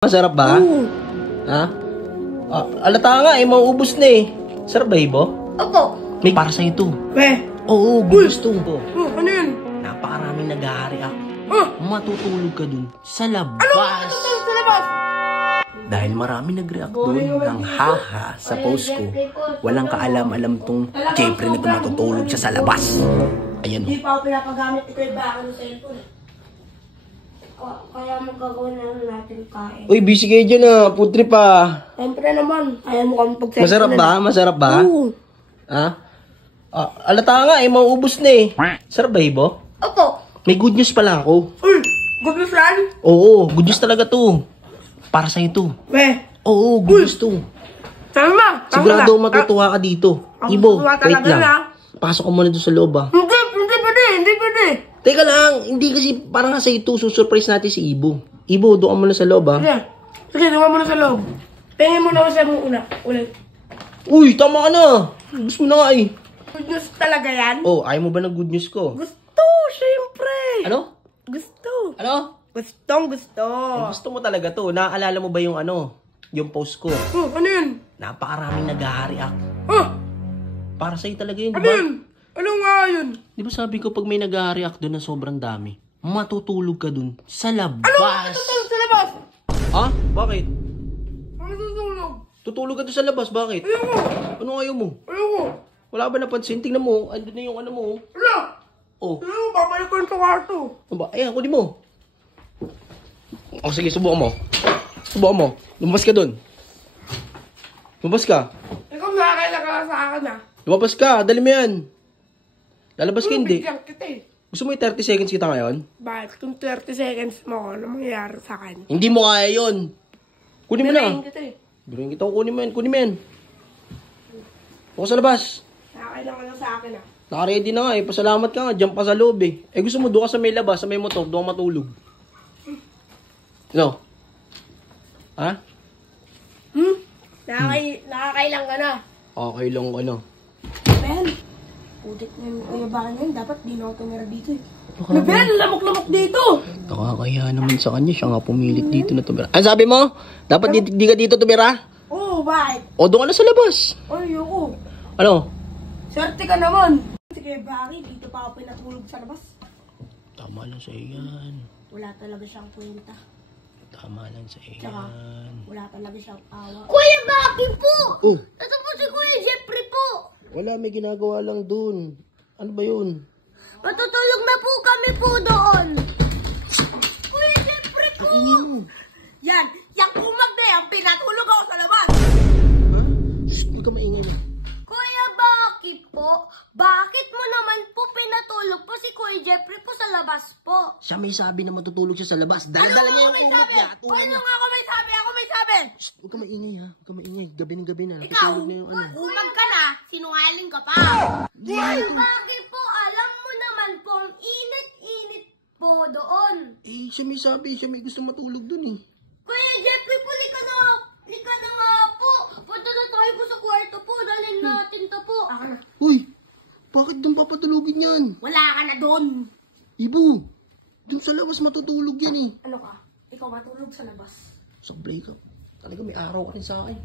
Masarap ba? Oo. Ha? Alata nga eh, mauubos na eh. Sarap ba, Ibo? Opo. May para sa'yo to. Oo, gusto to. Ano yun? Napakaraming nag-react. Ah! Matutulog ka dun sa labas. Ano sa labas? Dahil marami nag-react dun ng haha sa post ko. Walang kaalam-alam tong Jeffrey na tumatutulog siya sa labas. Ayan o. Hindi pa ako pinapagamit ito yung baka ng cellphone. Kaya magagawin na natin kain. Uy, busy kayo dyan ah. Putri pa. Siyempre naman, kaya mo kami pag-cellphone. Masarap ba? Masarap ba? Oo. Ha? Alata nga eh, mauubos na eh. Sarap ba, Ibo? Opo. May good news pala ako. Uy, good news yan? Oo, good news talaga to. Para sa'yo to. Oo, good news to. Tama. Sigurado matutuwa ka dito. Ibo, wait lang. Pasok ko muna doon sa loob ah. Hindi pwede. Teka lang, hindi kasi parang nga sa'yo to, susurprise natin si Ibo. Ibo, doon ka muna sa loob ah. Sige, doon ka muna sa loob. Tingin mo naman sa mong ulit. Uy, tama ka na. Gusto mo na nga eh. Good news talaga yan? Oh, ayaw mo ba ng good news ko? Gusto, syempre. Ano? Gusto. Ano? Gusto. Gusto mo talaga to. Naaalala mo ba yung yung post ko? Ano yun? Napakaraming nag-react. Para sa'yo talaga yun, Ano diba? yun? Ano nga yun? Di ba sabi ko pag may nag-react doon na sobrang dami, matutulog ka doon sa labas. Ano? Tutulog sa labas? Ha? Bakit? Ano tutulog? Tutulog ka doon sa labas, bakit? Ayoko. Ano ayaw mo? Ayoko. Wala ba napansin? Tingnan mo, andun na yung ano mo. Wala. Oh. Ayoko, babalik ko yung sa kwarto. Ano ba? Ayan, kunin mo. Oh, sige, subukan mo. Subukan mo. Lumabas ka doon. Lumabas ka. Ikaw nakakailan ka sa akin ah. Lumabas ka. Dali mo yan. Lalabas ka hindi. Bigyan kita eh. Gusto mo yung 30 seconds kita ngayon? Bakit? Kung 30 seconds mo, ano mangyayari sa akin? Hindi mo kaya yun. Kunin mo na. Birahin kita eh. Birahin kita. Kunin mo yan. Kunin mo yan. Huwag sa labas. Nakakailan ka lang sa akin ah. Naka-ready na nga eh. Pasalamat ka nga. Diyan pa sa loob eh. Eh gusto mo doon ka sa may labas, sa may motor, doon ka matulog. No? Ha? Nakakailan ka na. Okay lang ano. Ben, putik na yung kuyabakan yun. Dapat di na ako tumira dito eh. Ben, lamok-lamok dito. Nakakaya naman sa kanya. Siya nga pumilit dito na tumira. Ano sabi mo? Dapat di ka dito tumira? Oo, bakit? O doon ka na sa labas. Ay, ayoko. Ano? Swerte ka naman. Sige, bakit? Dito pa ako pinatulog sa labas. Tama lang sa iyan. Wala talaga siyang kwenta. Tama lang sa Tsaka, iyan. wala talaga siyang awa. Kuya Baki po! Oh, Ito po si Kuya Jeffrey po! wala. May ginagawa lang doon. Ano ba yun? Matutulog na po kami po doon! Kuya Jeffrey po! Kainin mo. Yan! Yang kumag na yan! Pinatulog ako sa labas! Ha? Shh, huwag ka maingay na. Kuya Baki po, bakit mo naman po pinatulog po si Kuya Jeffrey po sa labas po? Siya may sabi na matutulog siya sa labas. Dala-dala niya yung kumot niya. Tulad Ano niya. nga ako may sabi? Ako may sabi! Shh, huwag ka maingay ha. Huwag ka maingay. Gabi ng gabi na. Ikaw, Natutulog na yung ano. Kumag ka na! Sinungaling ka pa! Kuya Baki po, alam mo naman po, ang init-init po doon. Eh, siya may sabi. Siya may gusto matulog doon eh. Kuya Jeffrey po, lika na nga po. Punta na tayo po sa kwarto po. Dalhin natin to po. Ako na. Uy, bakit doon papatulogin yan? Wala ka na doon! Ibo, doon sa labas matutulog yan eh. Ano ka? Ikaw matulog sa labas. Sablay ka. Talaga may araw ka rin sa akin.